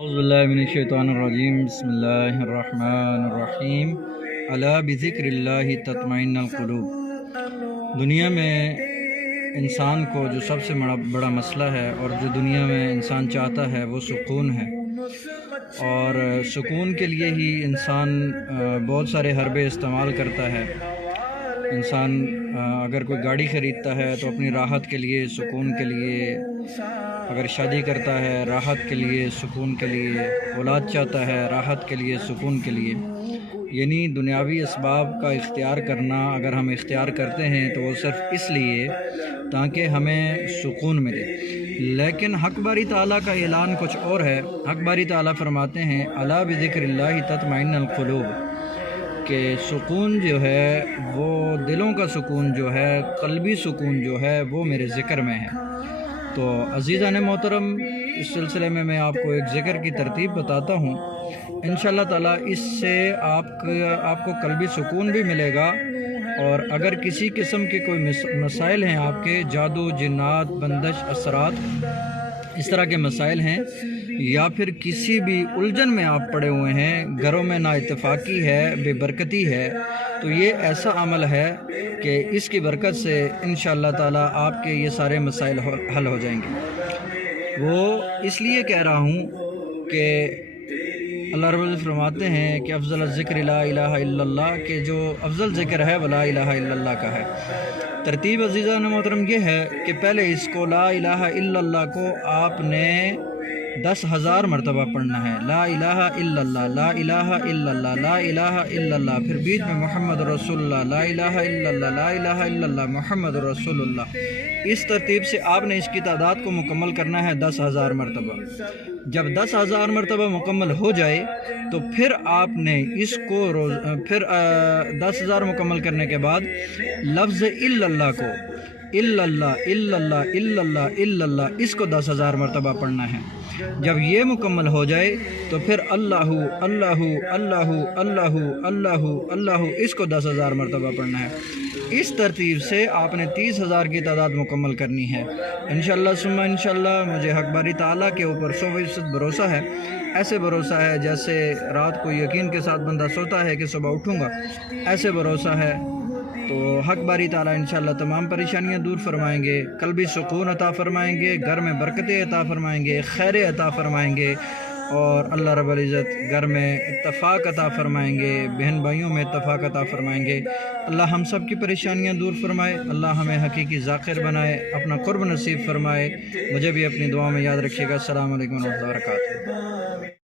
اعوذ باللہ من الشیطان الرجیم بسم اللہ الرحمن الرحیم الا بذکر اللہ تطمئن القلوب۔ دنیا میں انسان کو جو سب سے بڑا مسئلہ ہے اور جو دنیا میں انسان چاہتا ہے وہ سکون ہے، اور سکون کے لیے ہی انسان بہت سارے حربے استعمال کرتا ہے۔ انسان اگر کوئی گاڑی خریدتا ہے تو اپنی راحت کے لیے، سکون کے لیے، اگر شادی کرتا ہے راحت کے لیے، سکون کے لیے، اولاد چاہتا ہے راحت کے لیے، سکون کے لیے، یعنی دنیاوی اسباب کا اختیار کرنا اگر ہم اختیار کرتے ہیں تو وہ صرف اس لیے تاکہ ہمیں سکون ملے۔ لیکن حق باری تعالیٰ کا اعلان کچھ اور ہے۔ حق باری تعالیٰ فرماتے ہیں الا بذکر اللہ تطمئن القلوب، کہ سکون جو ہے وہ دلوں کا سکون جو ہے، قلبی سکون جو ہے وہ میرے ذکر میں ہے۔ تو عزیزان محترم، اس سلسلے میں آپ کو ایک ذکر کی ترتیب بتاتا ہوں۔ انشاءاللہ تعالیٰ اس سے آپ کو قلبی سکون بھی ملے گا، اور اگر کسی قسم کے کوئی مسائل ہیں، آپ کے جادو، جنات، بندش، اثرات، اس طرح کے مسائل ہیں، یا پھر کسی بھی الجھن میں آپ پڑے ہوئے ہیں، گھروں میں نا اتفاقی ہے، بے برکتی ہے، تو یہ ایسا عمل ہے کہ اس کی برکت سے انشاءاللہ تعالیٰ آپ کے یہ سارے مسائل حل ہو جائیں گے۔ وہ اس لیے کہہ رہا ہوں کہ اللہ رب العزت فرماتے ہیں کہ افضل الذکر لا الہ الا اللہ، کہ جو افضل ذکر ہے وہ لا الہ الا اللہ کا ہے۔ ترتیب عزیزان محترم یہ ہے کہ پہلے اس کو لا الہ الا اللہ کو آپ نے 10,000 مرتبہ پڑھنا ہے۔ لا الہ الا اللہ، لا الہ الا اللہ، لا الہ الا اللہ، پھر بیچ میں محمد رسول اللہ، لا الہ الا اللہ، لا الہ الا اللہ، محمد رسول اللہ۔ اس ترتیب سے آپ نے اس کی تعداد کو مکمل کرنا ہے 10,000 مرتبہ۔ جب 10,000 مرتبہ مکمل ہو جائے تو پھر آپ نے اس کو 10,000 مکمل کرنے کے بعد لفظ الا اللہ کو، الا اللہ، الا اللہ، الا اللہ، الا اللہ، اس کو 10,000 مرتبہ پڑھنا ہے۔ جب یہ مکمل ہو جائے تو پھر اللہ اللہ اللہ اللہ اللہ اللہ، اس کو 10,000 مرتبہ پڑھنا ہے۔ اس ترتیب سے آپ نے 30,000 کی تعداد مکمل کرنی ہے۔ انشاءاللہ ثم انشاءاللہ مجھے حق باری تعالیٰ کے اوپر 100% بھروسہ ہے۔ ایسے بھروسہ ہے جیسے رات کو یقین کے ساتھ بندہ سوتا ہے کہ صبح اٹھوں گا، ایسے بھروسہ ہے۔ تو حق باری تعالیٰ انشاءاللہ تمام پریشانیاں دور فرمائیں گے، قلبی سکون عطا فرمائیں گے، گھر میں برکتیں عطا فرمائیں گے، خیر عطا فرمائیں گے، اور اللہ رب العزت گھر میں اتفاق عطا فرمائیں گے، بہن بھائیوں میں اتفاق عطا فرمائیں گے۔ اللہ ہم سب کی پریشانیاں دور فرمائے، اللہ ہمیں حقیقی ذاکر بنائے، اپنا قرب نصیب فرمائے۔ مجھے بھی اپنی دعا میں یاد رکھیے گا۔ السلام علیکم ورحمۃ اللہ وبرکاتہ۔